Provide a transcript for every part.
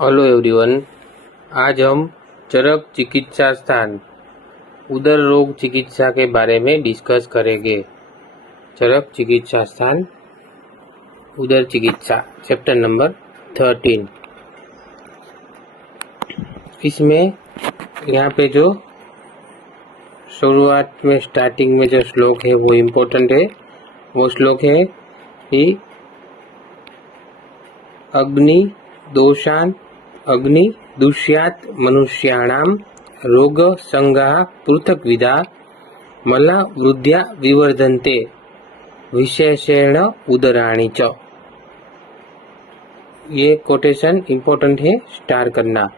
Hello everyone. आज हम चरक चिकित्सा स्थान उदर रोग चिकित्सा के बारे में डिस्कस करेंगे। चरक चिकित्सा स्थान उदर चिकित्सा चैप्टर नंबर 13। इसमें यहाँ पे जो शुरुआत में स्टार्टिंग में जो श्लोक है वो इम्पोर्टेंट है। वो श्लोक है कि अग्नि दोषान अग्नि दुष्यात मनुष्याणाम रोग संगा पृथक विधा मला वृद्ध्या विवर्धन्ते विशेषेण उदराणि च। ये कोटेशन इम्पोर्टेंट है, स्टार करना।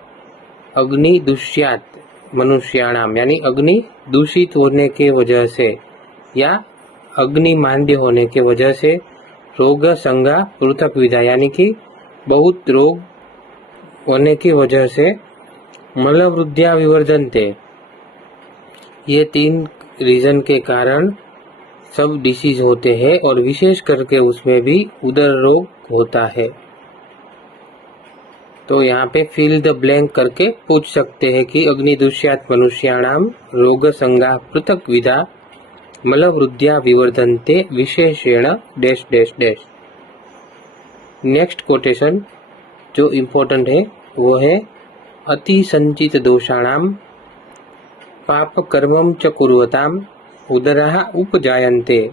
अग्नि दुष्यात मनुष्याणाम यानी अग्नि दूषित होने के वजह से या अग्नि मांद्य होने के वजह से रोग संगा पृथक विधा यानी कि बहुत रोग होने की वजह से मलवृद्ध्या विवर्धन्ते, ये 3 रीजन के कारण सब डिसीज होते हैं और विशेष करके उसमें भी उदर रोग होता है। तो यहाँ पे फिल द ब्लैंक करके पूछ सकते हैं कि अग्नि दुष्यात मनुष्याणाम रोग संगा पृथक विधा मलवृद्ध्या विवर्धन्ते विशेषेण dash dash dash. Next quotation जो इम्पोर्टेंट है वो है अति संचित दोषाणाम पाप कर्मम च कुर्वताम उदराः उपजायन्ते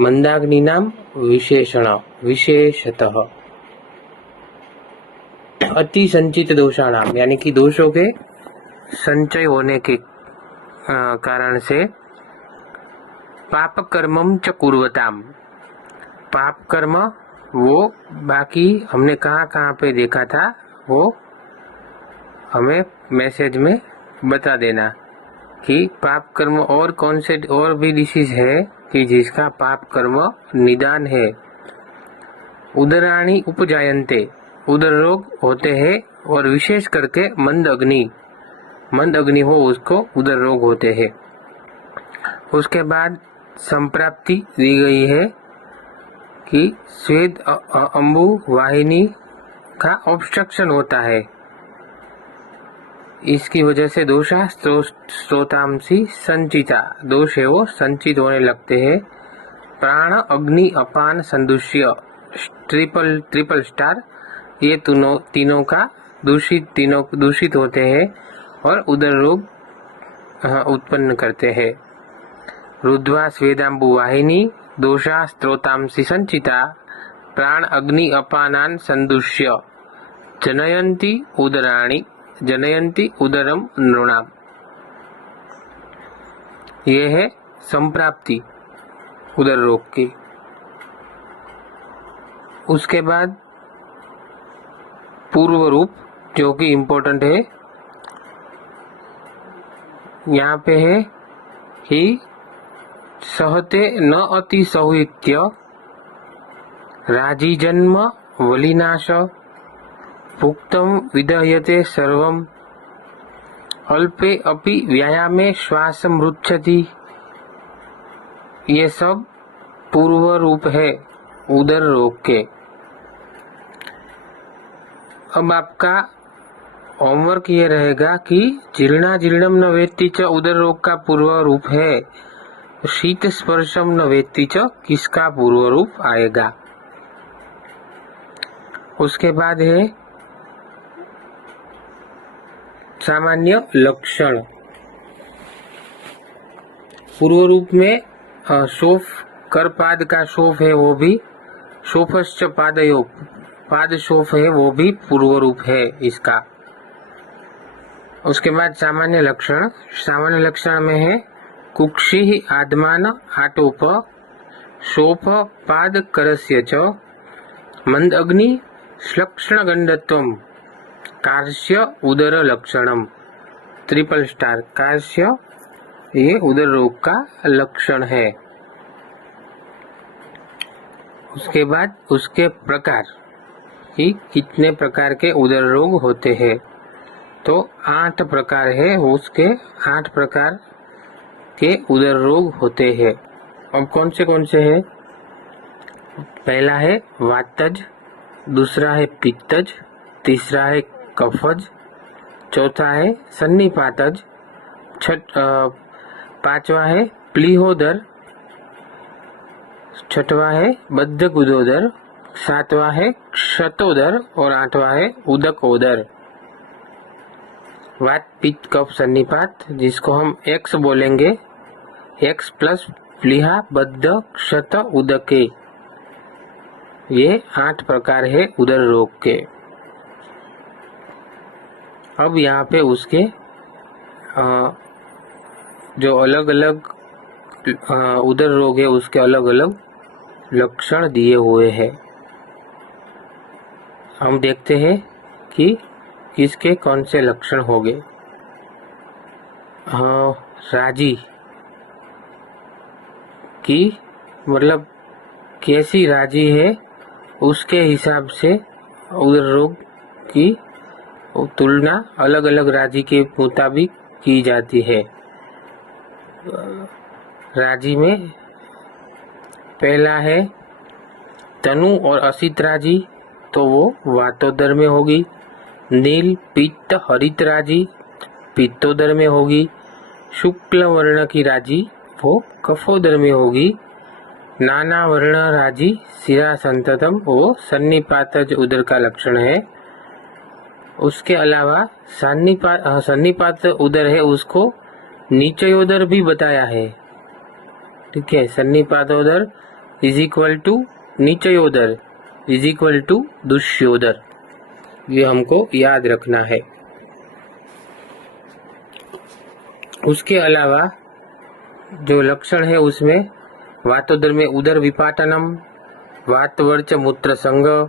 मंदाग्निनाम विशेषतः। अति संचित दोषाणाम यानी कि दोषों के संचय होने के कारण से पाप कर्मम च कुर्वताम, पाप कर्म वो बाकी हमने कहाँ पे देखा था वो हमें मैसेज में बता देना कि पाप कर्म और कौन से और भी डिसीज है कि जिसका पाप कर्म निदान है। उदराणि उपजायन्ते, उदर रोग होते हैं और विशेष करके मंद अग्नि हो उसको उदर रोग होते हैं। उसके बाद संप्राप्ति दी गई है कि स्वेद अंबु वाहिनी का ऑब्स्ट्रक्शन होता है, इसकी वजह से दोषा स्रोतांसी संचिता, दोष है वो संचित होने लगते हैं। प्राण अग्नि अपान संदुष्य ट्रिपल स्टार, ये तीनों का दूषित होते हैं और उदर रोग उत्पन्न करते हैं। रुद्वा स्वेदांबु वाहिनी दोषा स्त्रोतांसी संचिता प्राण अग्नि अपानान संदुष्य जनयन्ति उदरम नृणाम। ये है संप्राप्ति उदर रोग की। उसके बाद पूर्व रूप जो कि इम्पोर्टेंट है, यहाँ पे है कि सहते न अति सौहित्य राजीजन्म वलिनाश भुक्तम विदह्यते सर्वम अल्पे अपि व्यायामे श्वास मृच्छति। ये सब पूर्व रूप है उदर रोग के। अब आपका होमवर्क ये रहेगा कि जीर्णा जीर्णम न वेत्ति च उदर रोग का पूर्व रूप है, शीत स्पर्शम न वेत्ति च किसका पूर्व रूप आएगा। उसके बाद है सामान्य लक्षण। पूर्व रूप में शोफ करपाद का शोफ है वो भी, शोफश्च पादयो पाद शोफ है वो भी पूर्व रूप है इसका। उसके बाद सामान्य लक्षण में है कुक्षि आत्मान आटोप शोफ पाद करस्य च मंद अग्नि श्लक्षण गंधत्वम कार्श्य उदर लक्षणम ट्रिपल स्टार। कार्श्य ये उदर रोग का लक्षण है। उसके बाद उसके प्रकार कि कितने प्रकार के उदर रोग होते हैं, तो 8 प्रकार है, उसके 8 प्रकार के उदर रोग होते हैं। अब कौन से हैं? पहला है वातज, दूसरा है पित्तज, तीसरा है कफज, चौथा है सन्निपातज, पांचवा है प्लीहोदर, छठवा है बद्धगुदोदर, सातवां है क्षतोदर और आठवां है उदकोदर। वात पित्त कफ सन्निपात, जिसको हम एक्स बोलेंगे, एक्स प्लस प्लीहा बद्ध क्षत उदके, ये 8 प्रकार है उदर रोग के। अब यहाँ पे उसके जो अलग अलग उदर रोग है उसके अलग अलग लक्षण दिए हुए हैं। हम देखते हैं कि किसके कौन से लक्षण होंगे। राजी की मतलब कैसी राजी है उसके हिसाब से उदर रोग की तुलना अलग अलग राजी के मुताबिक की जाती है। राजी में पहला है तनु और असित राजी, तो वो वातोदर में होगी। नील पित्त हरित राजी पित्तोदर में होगी। शुक्ल वर्ण की राजी वो कफोदर में होगी। नाना वर्ण राजी शिरा संततम वो सन्निपातज उदर का लक्षण है। उसके अलावा सन्निपात उदर है उसको नीचयोदर भी बताया है। ठीक है, सन्निपातोदर इज इक्वल टू नीचयोदर इज इक्वल टू दुष्योदर, ये हमको याद रखना है। उसके अलावा जो लक्षण है उसमें वातोदर में उदर विपाटनम, वातवर्च मूत्र संग,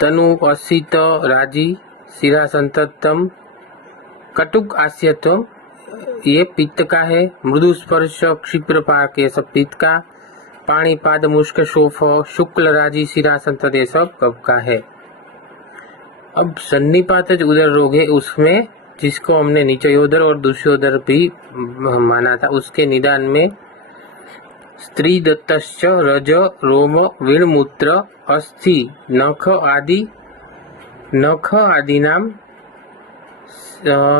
तनु असित राजी शिरा संततम, कटुक आस्यत्व ये पित्त का है। मृदु स्पर्श क्षिप्र पाक ये सब पित्त का। पाणीपाद मुष्क शोफ शुक्ल राजी शिरा संतत ये सब कफ का है। अब सन्निपातज उदर रोग है उसमें जिसको हमने नीचयोदर और दुष्योदर भी माना था, उसके निदान में स्त्री दत्तश्च रज रोम वीणमूत्र अस्थि नख आदि नाम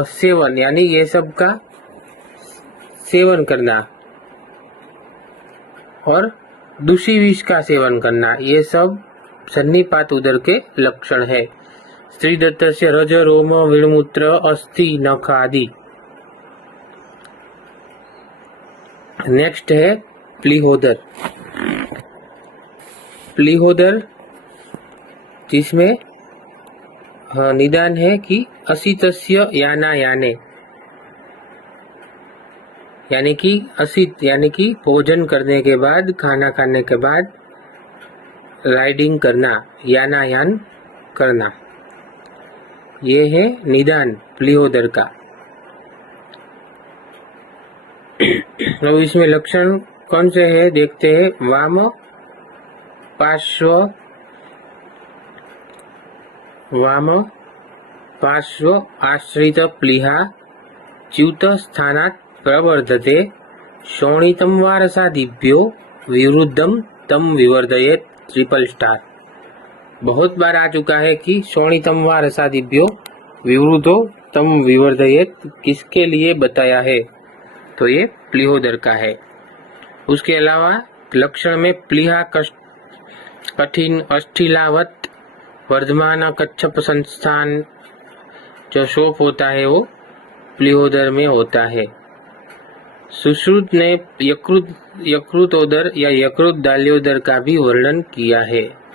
सेवन यानी ये सब का सेवन करना और दूषी विष का सेवन करना, ये सब सन्निपात उदर के लक्षण है। स्त्री दत्तस्य रज रोम वीणमूत्र अस्थि नख आदि। नेक्स्ट है प्लीहोदर। प्लीहोदर जिसमें निदान है कि असितस्य याना याने, यानी कि असित यानी कि भोजन करने के बाद, खाना खाने के बाद राइडिंग करना, याना यान करना, ये है निदान प्लीहोदर का। तो इसमें लक्षण कौन से है देखते हैं। वाम पार्श्व आश्रित प्लीहा च्युत स्थानात् प्रवर्धते, शोणितम वारसादिभ्यो विरुद्धम तम विवर्धयेत। ट्रिपल स्टार बहुत बार आ चुका है कि शोणितम वारसादिभ्यो विवृद्धो तम विवर्धयेत किसके लिए बताया है, तो ये प्लीहोदर का है। उसके अलावा लक्षण में प्लीहा कठिन अस्थिलावत वर्धमान कच्छप संस्थान जो शोफ होता है वो प्लीहोदर में होता है। सुश्रुत ने यकृतोदर या यकृत दाल्योदर का भी वर्णन किया है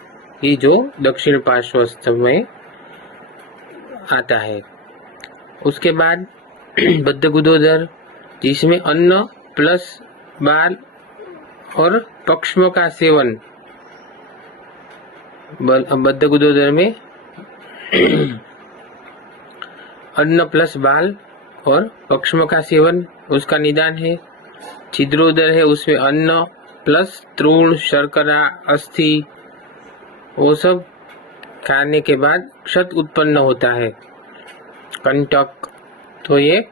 कि जो दक्षिण पार्श्वस्थ में आता है। उसके बाद बद्धगुदोदर जिसमें अन्न प्लस बाल और पक्ष्म का सेवन, बद्धगुदोदर में अन्न प्लस बाल और पक्ष्म का सेवन उसका निदान है। छिद्रोदर है उसमें अन्न प्लस तृण शर्करा अस्थि वो सब खाने के बाद क्षत उत्पन्न होता है, कंटक, तो ये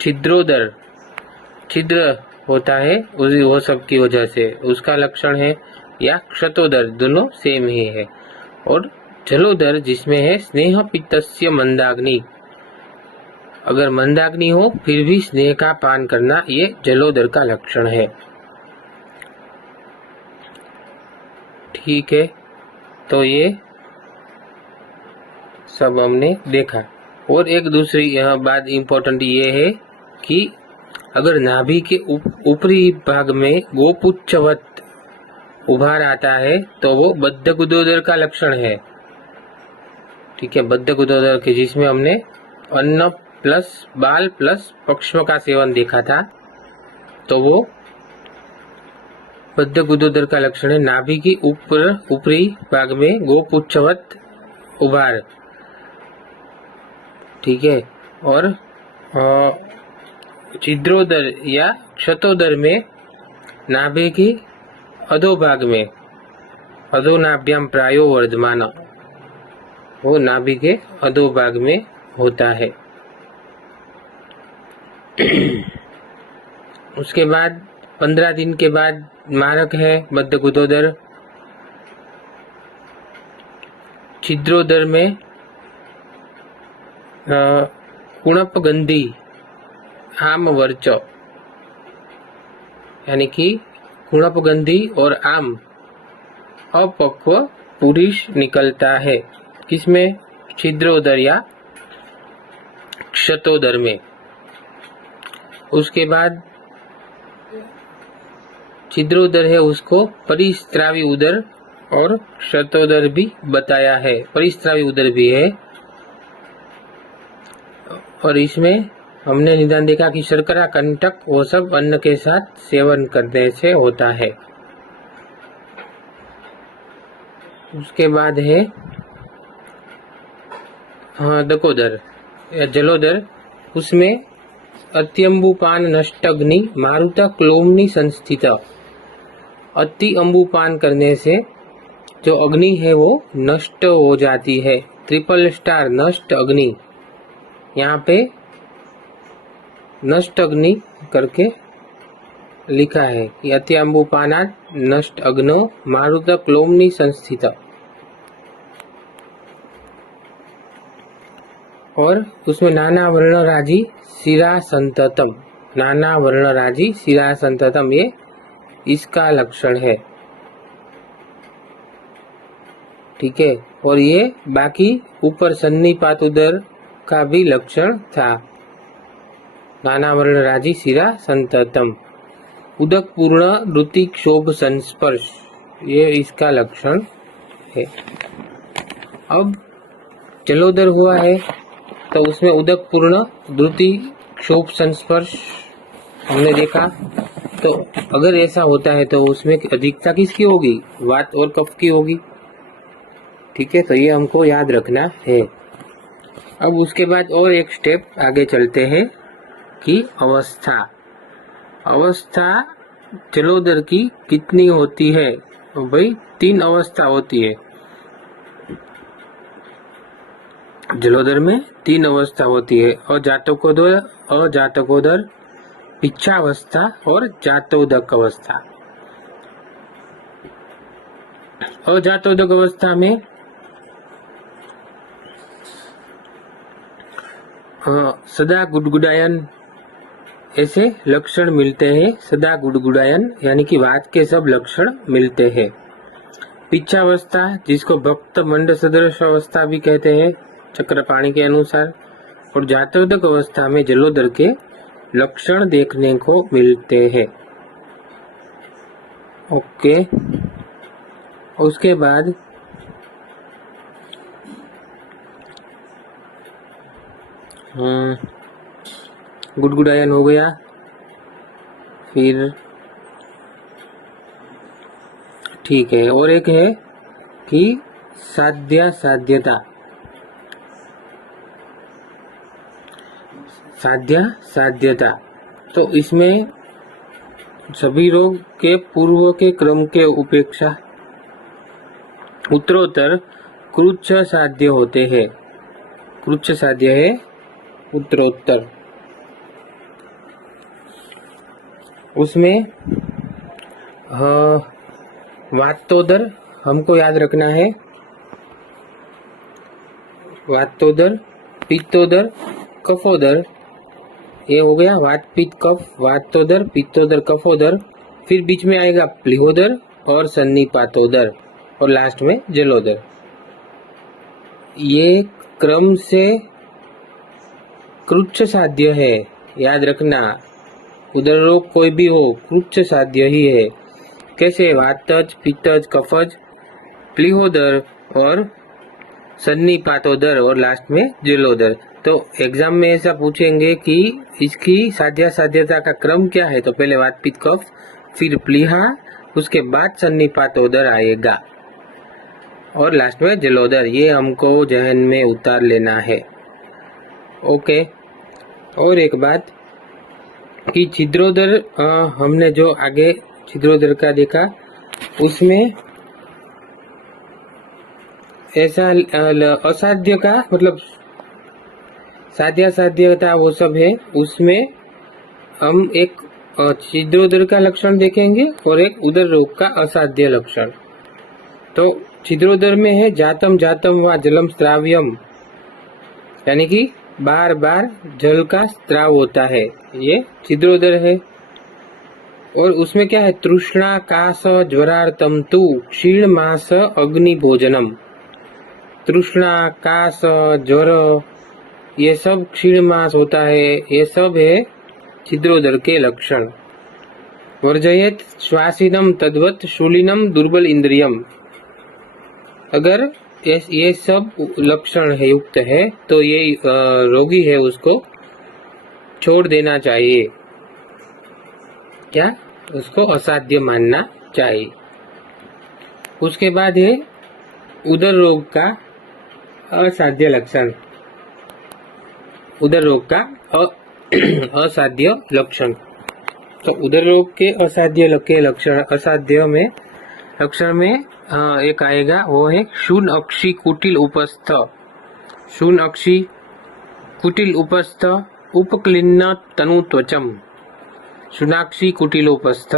छिद्रोदर छिद्र होता है वो सब की वजह से उसका लक्षण है। या क्षतोदर दोनों सेम ही है। और जलोदर जिसमें है स्नेह पित्तस्य मंदाग्नि, अगर मंदाग्नि हो फिर भी स्नेह का पान करना, ये जलोदर का लक्षण है। ठीक है, तो ये सब हमने देखा। और एक दूसरी बात इम्पोर्टेंट ये है कि अगर नाभि के ऊपरी भाग में गोपुच्छवत उभार आता है तो वो बद्ध गुदोदर का लक्षण है। ठीक है, बद्ध गुदोदर के जिसमें हमने अन्न प्लस बाल प्लस पक्ष्म का सेवन देखा था, तो वो बद्ध गुदोदर का लक्षण है। नाभि की ऊपरी भाग में गोपुच्छवत उभार। ठीक है, और छिद्रोदर या क्षतोदर में नाभि की अधोभाग में अधोनाभ्याम प्रायो वर्धमान, वो नाभि के अधोभाग में होता है। उसके बाद 15 दिन के बाद मारक है बद्ध गुदोदर। छिद्रोदर में कुणपगंधी आम वर्च, यानी कि कुणपगंधी और आम अपक्व पुरुष निकलता है। किसमें? छिद्रोदर या क्षतोदर में। उसके बाद छिद्रोदर है उसको परिस्रावी उदर और क्षतोदर भी बताया है, परिस्रावी उदर भी है। और इसमें हमने निदान देखा कि शर्करा कंटक वो सब अन्न के साथ सेवन करने से होता है। उसके बाद है दकोदर या जलोदर, उसमें अत्यंबुपान नष्टग्नि मारुत क्लोमनी संस्थित। अति अंबुपान करने से जो अग्नि है वो नष्ट हो जाती है। ट्रिपल स्टार नष्ट अग्नि, यहाँ पे नष्ट अग्नि करके लिखा है कि अति अंबुपानात् नष्ट अग्नो मारुत क्लोमनी संस्थित। और उसमें नाना वर्णराजी शिरा संततम, नाना वर्णराजी शिरा संततम, ये इसका लक्षण है। ठीक है, और ये बाकी ऊपर सन्निपात उदर का भी लक्षण था। नाना वर्णराजी शिरा संततम, उदक पूर्ण रुति क्षोभ संस्पर्श, ये इसका लक्षण है। अब जलोदर हुआ है तो उसमें उदक पूर्ण द्रुति क्षोभ संस्पर्श हमने देखा। तो अगर ऐसा होता है तो उसमें अधिकता किसकी होगी? वात और कफ की होगी। ठीक है, तो ये हमको याद रखना है। अब उसके बाद और एक स्टेप आगे चलते हैं कि अवस्था। अवस्था जलोदर की कितनी होती है? तो भाई 3 अवस्था होती है जलोदर में, 3 अवस्था होती है। अजातकोदर, पिच्छावस्था और जातोदक अवस्था। अजातोदक अवस्था में सदा गुडगुडायन ऐसे लक्षण मिलते हैं। सदा गुडगुडायन यानी कि वात के सब लक्षण मिलते हैं। पिच्छावस्था जिसको भक्त मंड सदृश अवस्था भी कहते हैं चक्रपाणी के अनुसार। और जातोदक अवस्था में जलोदर के लक्षण देखने को मिलते हैं। ओके, उसके बाद गुडगुडायन हो गया। फिर ठीक है, और एक है कि साध्यता। साध्यता तो इसमें सभी रोग के पूर्व के क्रम के उपेक्षा उत्तरोत्तर कृच्छ साध्य होते हैं। कृच्छ साध्य है उत्तरोत्तर। उसमें वातोदर हमको याद रखना है वातोदर, पित्तोदर, कफोदर। ये हो गया वात पित्त कफ, वातोदर, पित्तोदर, कफोदर। फिर बीच में आएगा प्लीहोदर और सन्निपातोदर और लास्ट में जलोदर। ये क्रम से कृच्छ साध्य है, याद रखना। उदर रोग कोई भी हो कृच्छ साध्य ही है। कैसे? वातज, पित्तज, कफज, प्लीहोदर और सन्निपातोदर और लास्ट में जलोदर। तो एग्जाम में ऐसा पूछेंगे कि इसकी साध्य साध्यता का क्रम क्या है, तो पहले वात पित्त कफ, फिर प्लीहा, उसके बाद सन्निपातोदर आएगा और लास्ट में जलोदर। ये हमको जहन में उतार लेना है। ओके। और एक बात कि छिद्रोदर, हमने जो आगे छिद्रोदर का देखा उसमें ऐसा असाध्य का मतलब साध्य साध्यता वो सब है, उसमें हम एक छिद्रोदर का लक्षण देखेंगे और एक उदर रोग का असाध्य लक्षण। तो छिद्रोदर में है जातम जातम व जलम स्त्राव्यम, यानी कि बार बार जल का स्त्राव होता है, ये छिद्रोदर है। और उसमें क्या है? तृष्णा कास ज्वरार्तम तु क्षीण मास अग्नि भोजनम। तृष्णा कास ज्वर ये सब क्षीण मास होता है, ये सब है छिद्रोदर के लक्षण। वर्जयेत श्वासिनम तद्वत शूलिनम दुर्बल इंद्रियम। अगर ये सब लक्षण है युक्त है तो ये रोगी है, उसको छोड़ देना चाहिए। क्या? उसको असाध्य मानना चाहिए। उसके बाद है उदर रोग का असाध्य लक्षण। उदर रोग का असाध्य लक्षण। तो उदर रोग के असाध्य के लक्षण, असाध्य में लक्षण में एक आएगा, वो है शून अक्षी कुटिल उपस्थ। शून अक्षी कुटिल उपस्थ उपक्लिन्न तनु त्वचम। शूनाक्षी कुटिलोपस्थ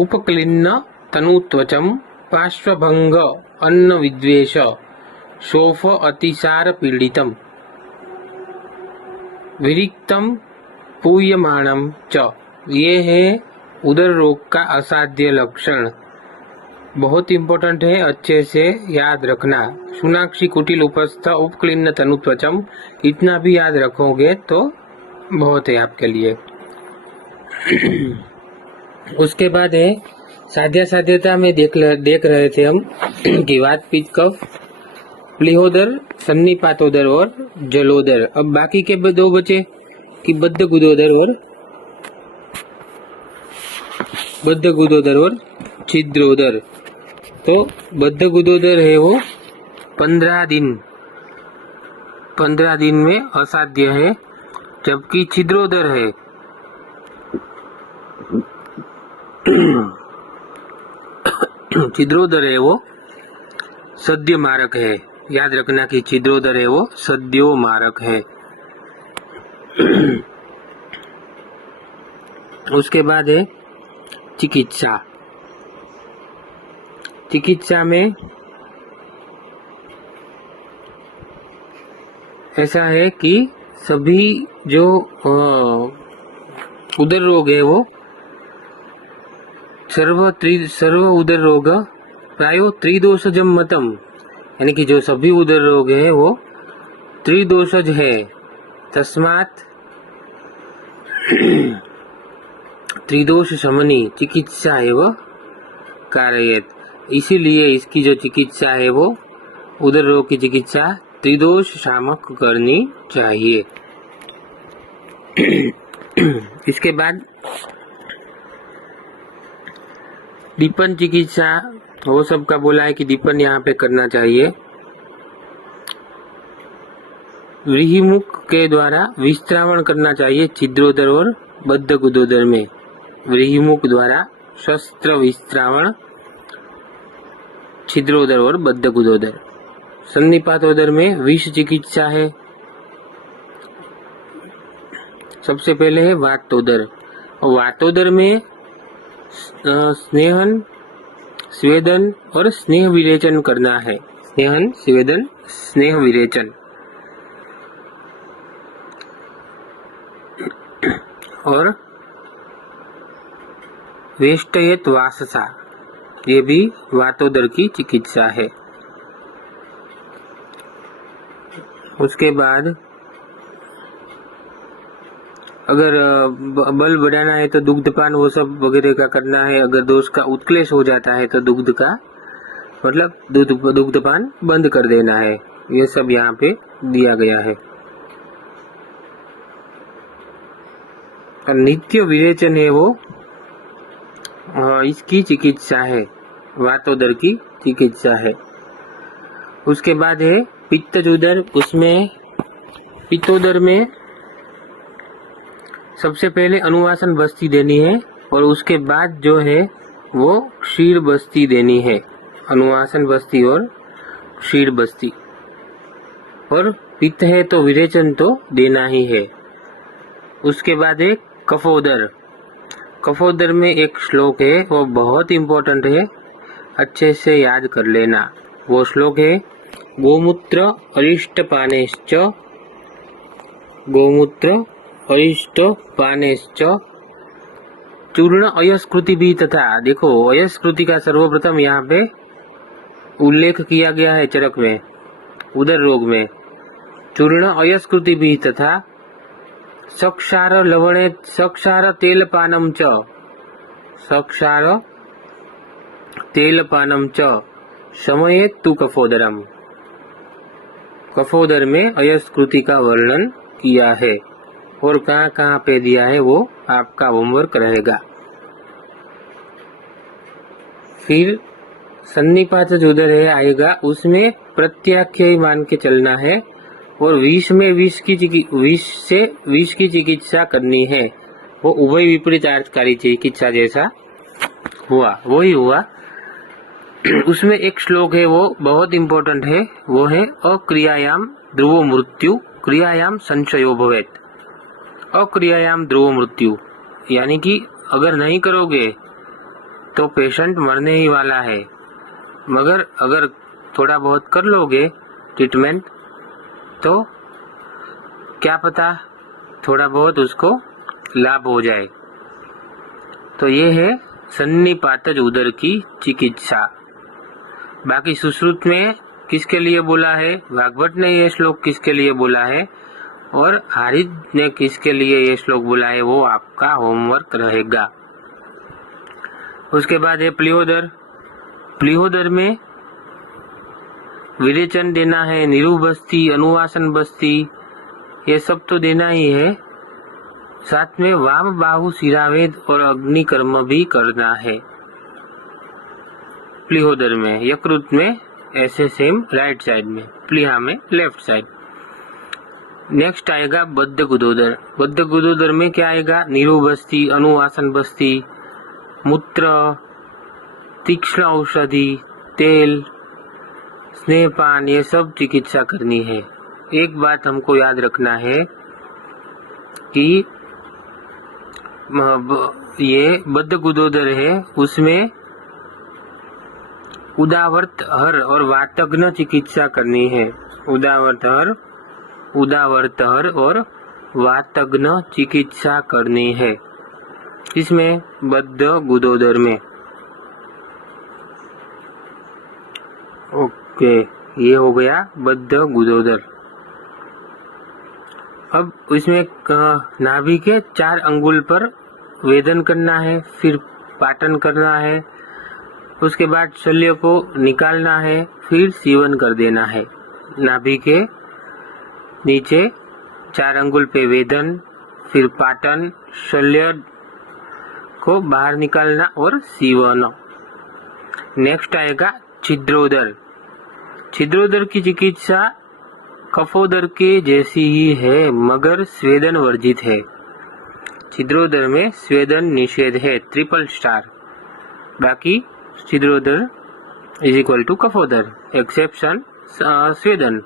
उपक्लिन्न तनु त्वचम पार्श्वभंग अन्न विद्वेष शोफ अतिसार पीड़ितम विरिक्तम पूयमाणम च। ये है उदर रोग का असाध्य लक्षण। बहुत इंपॉर्टेंट है, अच्छे से याद रखना। शूनाक्षी कुटिल उपस्थ उपक्लिन्न तनु त्वचम, इतना भी याद रखोगे तो बहुत है आपके लिए। उसके बाद है साध्य साध्यता में देख रहे थे हम कि वात पित्त कफ, प्लीहोदर, सन्निपातोदर और जलोदर। अब बाकी के दो बचे कि बद्ध गुदोदर और छिद्रोदर। तो बद्ध गुदोदर है वो 15 दिन में असाध्य है, जबकि छिद्रोदर है छिद्रोदर है वो सद्य मारक है। याद रखना कि छिद्रोदर है वो सद्यो मारक है। उसके बाद है चिकित्सा। चिकित्सा में ऐसा है कि सभी जो उदर रोग है वो सर्व उदर रोग प्रायो त्रिदोषजम मतम, यानी कि जो सभी उदर रोग है वो त्रिदोषज है। तस्मात् त्रिदोष शमनी चिकित्सा एवं कारयेत। इसीलिए इसकी जो चिकित्सा है वो उदर रोग की चिकित्सा त्रिदोष शामक करनी चाहिए। इसके बाद दीपन चिकित्सा, वो सब का बोला है कि दीपन यहाँ पे करना चाहिए। व्रीहिमुख के द्वारा विस्त्रावण करना चाहिए छिद्रोदर और बद्ध गुदोदर में। व्रीहिमुख द्वारा शस्त्र विस्त्रावण छिद्रोदर और बद्ध गुदोदर। सन्निपातोदर में विष चिकित्सा है। सबसे पहले है वातोदर। वातोदर में स्नेहन, स्वेदन और स्नेह विरेचन करना है। स्नेहन, स्वेदन, स्नेह विरेचन। और वेष्टयेत वाससा, ये भी वातोदर की चिकित्सा है। उसके बाद अगर बल बढ़ाना है तो दुग्धपान वो सब वगैरह का करना है। अगर दोष का उत्क्लेश हो जाता है तो दुग्ध का मतलब दुग्धपान बंद कर देना है। ये सब यहाँ पे दिया गया है। नित्य विरेचन है वो इसकी चिकित्सा है, वातोदर की चिकित्सा है। उसके बाद है पित्तजोदर। उसमें पित्तोदर में सबसे पहले अनुवासन बस्ती देनी है और उसके बाद जो है वो क्षीर बस्ती देनी है। अनुवासन बस्ती और क्षीर बस्ती। और पित्त है तो विरेचन तो देना ही है। उसके बाद है कफोदर। कफोदर में एक श्लोक है वो बहुत इम्पोर्टेंट है, अच्छे से याद कर लेना। वो श्लोक है गोमूत्र अरिष्ट पानेश्च, गोमूत्र अरिष्ट पानेश्च चूर्ण अयस्कृति भी तथा। देखो अयस्कृति का सर्वप्रथम यहाँ पे उल्लेख किया गया है चरक में, उदर रोग में। चूर्ण अयस्कृति भी तथा सक्षार लवणे सक्षार तेल पानम च, सक्षार तेल पानम च समये तु कफोदरम। कफोदर में अयस्कृति का वर्णन किया है और कहाँ कहाँ पे दिया है वो आपका होमवर्क रहेगा। फिर सन्निपात जोदर है आएगा, उसमें प्रत्याख्यायी मान के चलना है और विष में विष की चिकित्सा करनी है। वो उभय विपरीत अर्थकारी चिकित्सा जैसा हुआ, वो ही हुआ। उसमें एक श्लोक है वो बहुत इम्पोर्टेंट है, वो है अक्रियायाम ध्रुवो मृत्यु क्रियायाम संशयो भवेत्। अक्रियायाम ध्रुवो मृत्यु यानी कि अगर नहीं करोगे तो पेशेंट मरने ही वाला है, मगर अगर थोड़ा बहुत कर लोगे ट्रीटमेंट तो क्या पता थोड़ा बहुत उसको लाभ हो जाए। तो ये है सन्निपातज उदर की चिकित्सा। बाकी सुश्रुत में किसके लिए बोला है, भागवत ने ये श्लोक किसके लिए बोला है और हारिद ने किसके लिए ये श्लोक बोला है, वो आपका होमवर्क रहेगा। उसके बाद है प्लिहोदर। प्लिहोदर में विरेचन देना है, निरुबस्ती, अनुवासन बस्ती, ये सब तो देना ही है। साथ में वाम बाहु शिरावेद और अग्नि कर्म भी करना है प्लिहोदर में। यकृत में ऐसे सेम राइट साइड में, प्लीहा में लेफ्ट साइड। नेक्स्ट आएगा बद्ध गुदोदर। बद्ध गुदोदर में क्या आएगा, निरुबस्ती, अनुवासन बस्ती, मूत्र, तीक्ष्ण औषधि, तेल, स्नेहपान, ये सब चिकित्सा करनी है। एक बात हमको याद रखना है कि ये बद्ध गुदोदर है, उसमें उदावर्त हर और वातग्न चिकित्सा करनी है। उदावर्त हर और वातग्न चिकित्सा करनी है। इसमें बद्ध गुदोदर में। ओके, ये हो गया बद्ध गुदोदर। अब इसमें नाभि के 4 अंगुल पर वेदन करना है, फिर पाटन करना है, उसके बाद शल्य को निकालना है, फिर सीवन कर देना है। नाभि के नीचे 4 अंगुल पे वेदन, फिर पाटन, शल्य को बाहर निकालना और सीवन। नेक्स्ट आएगा छिद्रोदर। छिद्रोदर की चिकित्सा कफोदर के जैसी ही है मगर स्वेदन वर्जित है। छिद्रोदर में स्वेदन निषेध है, 3 स्टार। बाकी छिद्रोदर इज इक्वल टू कफोदर, एक्सेप्शन स्वेदन।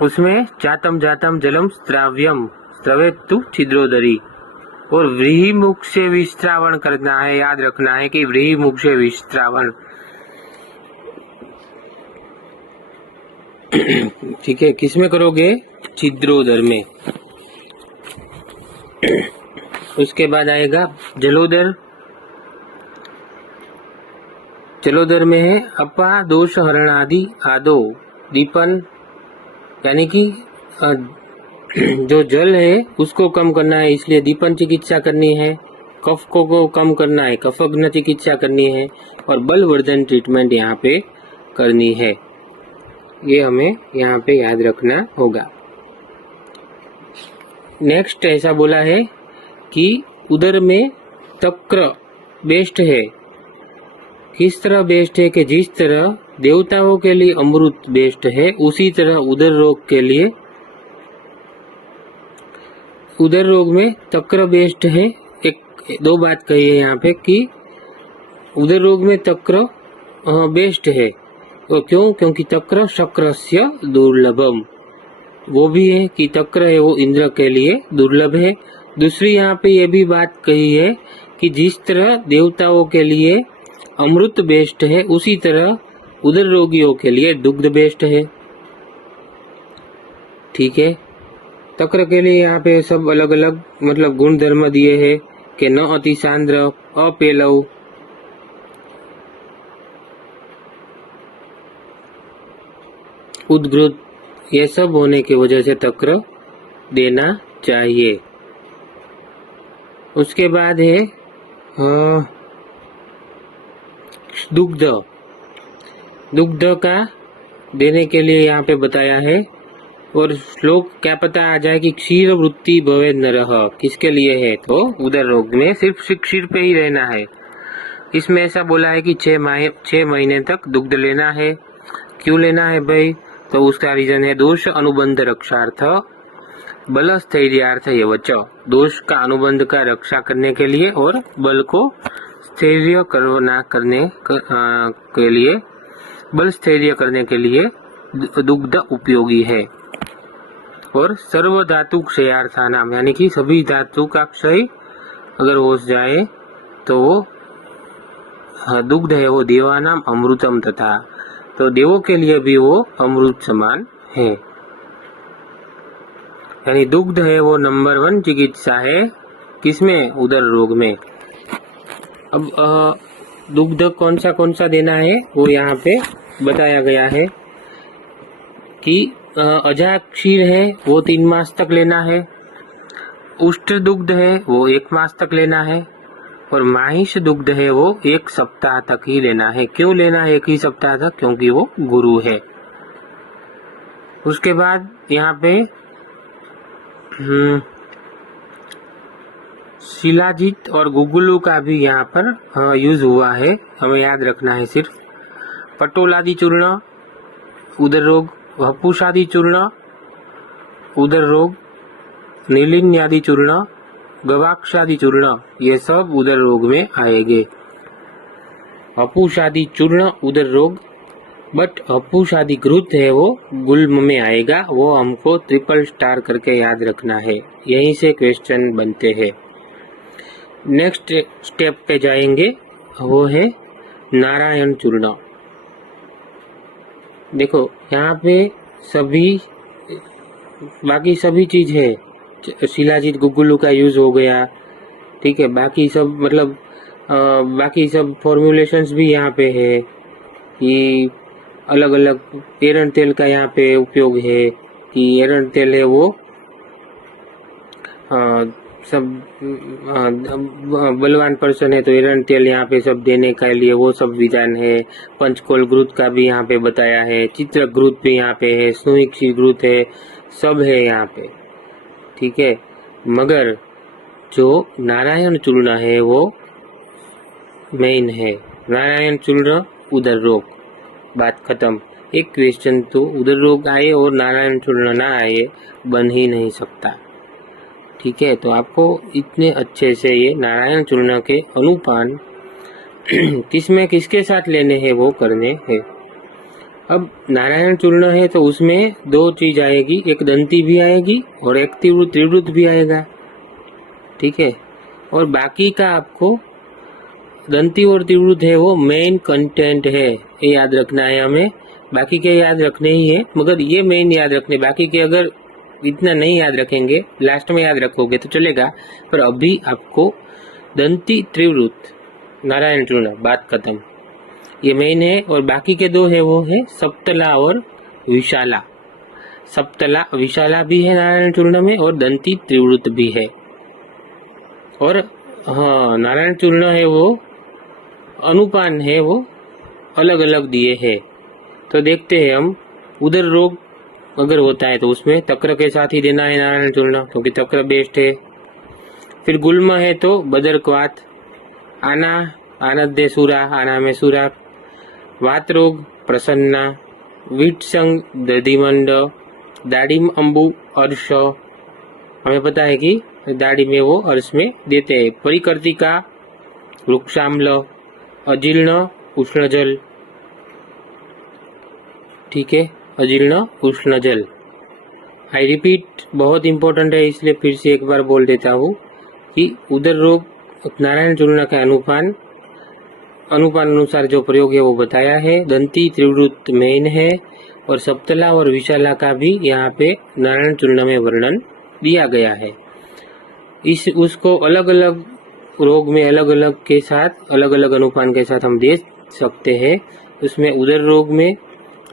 उसमें जातम जातम जलम स्त्राव्यम स्त्रवेत्तु छिद्रोदरी और व्रीहिमुख से विस्त्रावण करना है। याद रखना है कि व्रीहिमुख से विस्त्रावण। ठीक है, किसमें करोगे, छिद्रोदर में। उसके बाद आएगा जलोदर। जलोदर में है अपा दोष हरण आदि आदो दीपन, यानी कि जो जल है उसको कम करना है, इसलिए दीपन चिकित्सा करनी है। कफ को कम करना है, कफग्न चिकित्सा करनी है, और बलवर्धन ट्रीटमेंट यहाँ पे करनी है। ये हमें यहाँ पे याद रखना होगा। नेक्स्ट ऐसा बोला है कि उदर में तक्र बेस्ट है। किस तरह बेस्ट है कि जिस तरह देवताओं के लिए अमृत बेस्ट है, उसी तरह उदर रोग के लिए, उदर रोग में तक्र बेस्ट है। दो बात कही है यहाँ पे कि उदर रोग में तक्र बेस्ट है। तो क्यों? क्योंकि तक्र शक्रस्य दुर्लभम, वो भी है कि तक्र है वो इंद्र के लिए दुर्लभ है। दूसरी यहाँ पे ये भी बात कही है कि जिस तरह देवताओं के लिए अमृत बेस्ट है, उसी तरह उदर रोगियों के लिए दुग्ध बेस्ट है। ठीक है, तक्र के लिए यहाँ पे सब अलग अलग मतलब गुण धर्म दिए हैं कि न अति सांद्र, अपेलव, उद्ग्रुत, ये सब होने की वजह से तक्र देना चाहिए। उसके बाद है दुग्ध। दुग्ध का देने के लिए यहाँ पे बताया है, और श्लोक क्या पता आ जाए कि क्षीर वृत्ति भवे नरः, किसके लिए है? तो उदर रोग में सिर्फ क्षीर पे ही रहना है। इसमें ऐसा बोला है कि 6 महीने तक दुग्ध लेना है। क्यों लेना है भाई? तो उसका रीजन है दोष अनुबंध रक्षार्थ बल स्थैर्यार्थ एवच, दोष का अनुबंध का रक्षा करने के लिए और बल को स्थैर्य करने के लिए, बल स्थैर्य करने के लिए दुग्ध उपयोगी है। और सर्व धातु क्षयार्थानाम, यानी कि सभी धातु का क्षय अगर हो जाए तो वो दुग्ध है वो देवानाम अमृतम तथा, तो देवों के लिए भी वो अमृत समान है। यानी दुग्ध है वो नंबर 1 चिकित्सा है। किसमें? उदर रोग में। अब दुग्ध कौन सा देना है वो यहाँ पे बताया गया है कि अजा क्षीर है वो 3 मास तक लेना है, उष्ट दुग्ध है वो 1 मास तक लेना है, और माहिष दुग्ध है वो 1 सप्ताह तक ही लेना है। क्यों लेना है 1 ही सप्ताह तक? क्योंकि वो गुरु है। उसके बाद यहाँ पे शिलाजीत और गुगुलू का भी यहाँ पर यूज हुआ है, हमें याद रखना है सिर्फ। पटोलादि चूर्ण उदर रोग, हपुषादि चूर्ण उदर रोग, नीलिन्यादि चूर्ण, गवाक्षादि चूर्ण, ये सब उदर रोग में आएंगे। हपुषादि चूर्ण उदर रोग, बट हपुषादि घृत है वो गुल्म में आएगा, वो हमको 3 स्टार करके याद रखना है। यहीं से क्वेश्चन बनते हैं। नेक्स्ट स्टेप पे जाएंगे, वो है नारायण चूर्ण। देखो यहाँ पे सभी बाकी सभी चीज है, शिलाजीत गुगुलू का यूज हो गया, ठीक है। बाकी सब मतलब बाकी सब फॉर्मुलेशंस भी यहाँ पे है कि अलग अलग एरंड तेल का यहाँ पे उपयोग है कि एरंड तेल है वो सब बलवान पर्सन है तो एरंड तेल यहाँ पे सब देने के लिए वो सब विधान है। पंचकोल ग्रुत का भी यहाँ पे बताया है, चित्र ग्रुत भी यहाँ पे है, स्नोइक्षी ग्रुत है, सब है यहाँ पे, ठीक है। मगर जो नारायण चूर्ण है वो मेन है। नारायण चूर्ण उदर रोग, बात खत्म। एक क्वेश्चन तो उदर रोग आए और नारायण चूर्ण ना आए बन ही नहीं सकता, ठीक है। तो आपको इतने अच्छे से ये नारायण चूर्ण के अनुपान किसमें किसके साथ लेने हैं वो करने हैं। अब नारायण चूर्ण है तो उसमें 2 चीज आएगी, एक दंती भी आएगी और एक त्रिवृत भी आएगा, ठीक है। और बाकी का आपको दंती और त्रिवृत है वो मेन कंटेंट है, ये याद रखना है हमें। बाकी के याद रखने ही है, मगर ये मेन याद रखने, बाकी के अगर इतना नहीं याद रखेंगे, लास्ट में याद रखोगे तो चलेगा, पर अभी आपको दंती त्रिवृत नारायण चूर्ण, बात खत्म। ये मेन है। और बाकी के दो है वो है सप्तला और विशाला। सप्तला विशाला भी है नारायण चूर्ण में और दंती त्रिवृत भी है। और हाँ, नारायण चूर्ण है वो अनुपान है वो अलग अलग दिए है। तो देखते हैं हम, उदर रोग अगर होता है तो उसमें तक्र के साथ ही देना है नारायण चूर्ण, क्योंकि तक्र बेस्ट है। फिर गुल्म है तो बदरक्वात, आना आनद्य सूरा, आना में सूरा, वात रोग प्रसन्ना, विटसंग दधिमंड, दाड़िम अंबु अर्श, हमें पता है कि दाढ़ी में वो अर्श में देते हैं। परिकर्तिका, वृक्षाम्ल, अजीर्ण उष्णजल, ठीक है, अजीर्ण उष्णजल। आई रिपीट, बहुत इंपॉर्टेंट है, इसलिए फिर से एक बार बोल देता हूँ कि उदर रोग नारायण चूर्ण का अनुपान अनुसार जो प्रयोग है वो बताया है। दंती त्रिवृत मेन है और सप्तला और विशाला का भी यहाँ पे नारायण चूर्ण में वर्णन दिया गया है। उसको अलग अलग रोग में अलग अलग के साथ अलग अलग अनुपान के साथ हम दे सकते हैं। उसमें उदर रोग में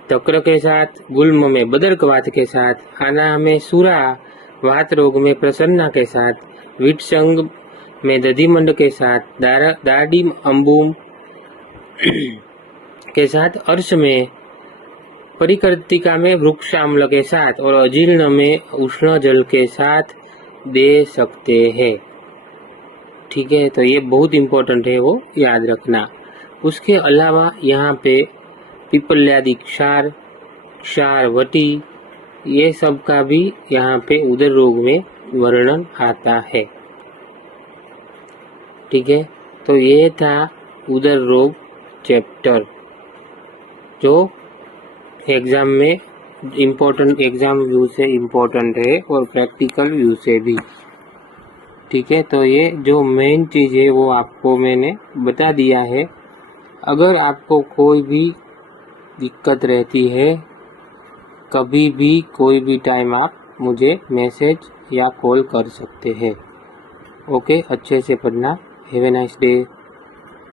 तक्र के साथ, गुल्म में बदरक्वात के साथ, आना में सूरा, वात रोग में प्रसन्ना के साथ, विटसंग में दधिमंड के साथ, दाड़िम अंबुम के साथ, अर्श में परिकर्तिका में वृक्षाम्ल के साथ और अजीर्ण में उष्ण जल के साथ दे सकते हैं। ठीक है, तो ये बहुत इम्पोर्टेंट है, वो याद रखना। उसके अलावा यहाँ पे पिपल्यादि क्षार, क्षार वटी, ये सब का भी यहाँ पे उदर रोग में वर्णन आता है। ठीक है, तो ये था उदर रोग चैप्टर, जो एग्जाम में इम्पोर्टेंट, एग्जाम व्यू से इम्पोर्टेंट है और प्रैक्टिकल व्यू से भी। ठीक है, तो ये जो मेन चीज़ है वो आपको मैंने बता दिया है। अगर आपको कोई भी दिक्कत रहती है, कभी भी कोई भी टाइम आप मुझे मैसेज या कॉल कर सकते हैं। ओके, अच्छे से पढ़ना। Have a nice day.